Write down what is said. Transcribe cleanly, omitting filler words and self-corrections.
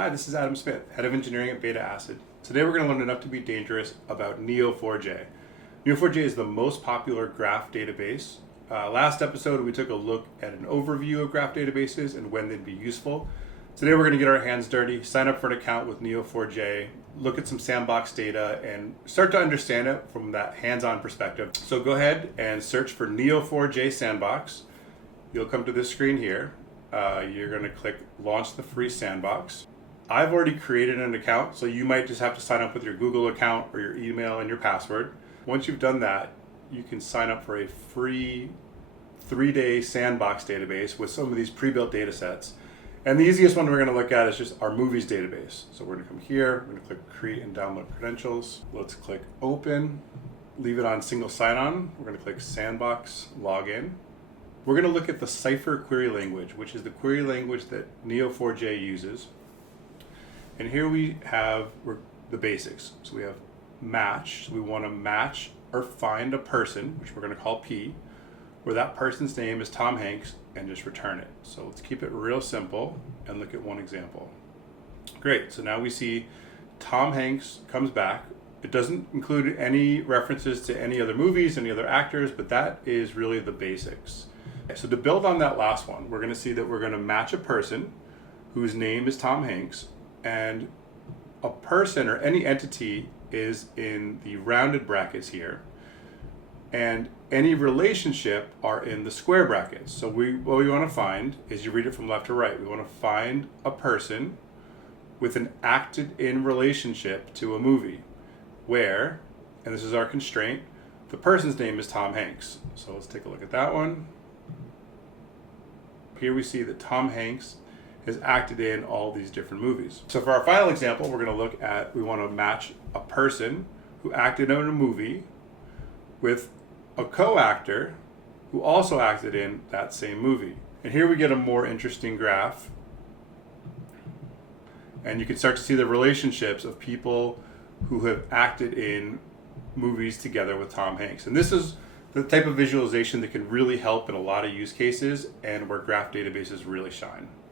Hi, this is Adam Smith, Head of Engineering at Beta Acid. Today we're going to learn enough to be dangerous about Neo4j. Neo4j is the most popular graph database. Last episode we took a look at an overview of graph databases and when they'd be useful. Today we're going to get our hands dirty, sign up for an account with Neo4j, look at some sandbox data, and start to understand it from that hands-on perspective. So go ahead and search for Neo4j Sandbox. You'll come to this screen here. You're going to click Launch the Free Sandbox. I've already created an account, so you might just have to sign up with your Google account or your email and your password. Once you've done that, you can sign up for a free 3-day sandbox database with some of these pre-built data sets. And the easiest one we're going to look at is just our movies database. So we're going to come here, we're going to click Create and Download Credentials. Let's click Open, leave it on single sign-on. We're going to click Sandbox Login. We're going to look at the Cipher query language, which is the query language that Neo4j uses. And here we have the basics. So we have match. So we want to match or find a person, which we're going to call P, where that person's name is Tom Hanks, and just return it. So let's keep it real simple and look at one example. Great. So now we see Tom Hanks comes back. It doesn't include any references to any other movies, any other actors, but that is really the basics. So to build on that last one, we're going to see that we're going to match a person whose name is Tom Hanks, and a person or any entity is in the rounded brackets here, and any relationship are in the square brackets. So what we want to find is, you read it from left to right, we want to find a person with an acted in relationship to a movie where, and this is our constraint, the person's name is Tom Hanks. So let's take a look at that one. Here we see that Tom Hanks has acted in all these different movies. So for our final example, we're going to look at, we want to match a person who acted in a movie with a co-actor who also acted in that same movie. And here we get a more interesting graph. And you can start to see the relationships of people who have acted in movies together with Tom Hanks. And this is the type of visualization that can really help in a lot of use cases and where graph databases really shine.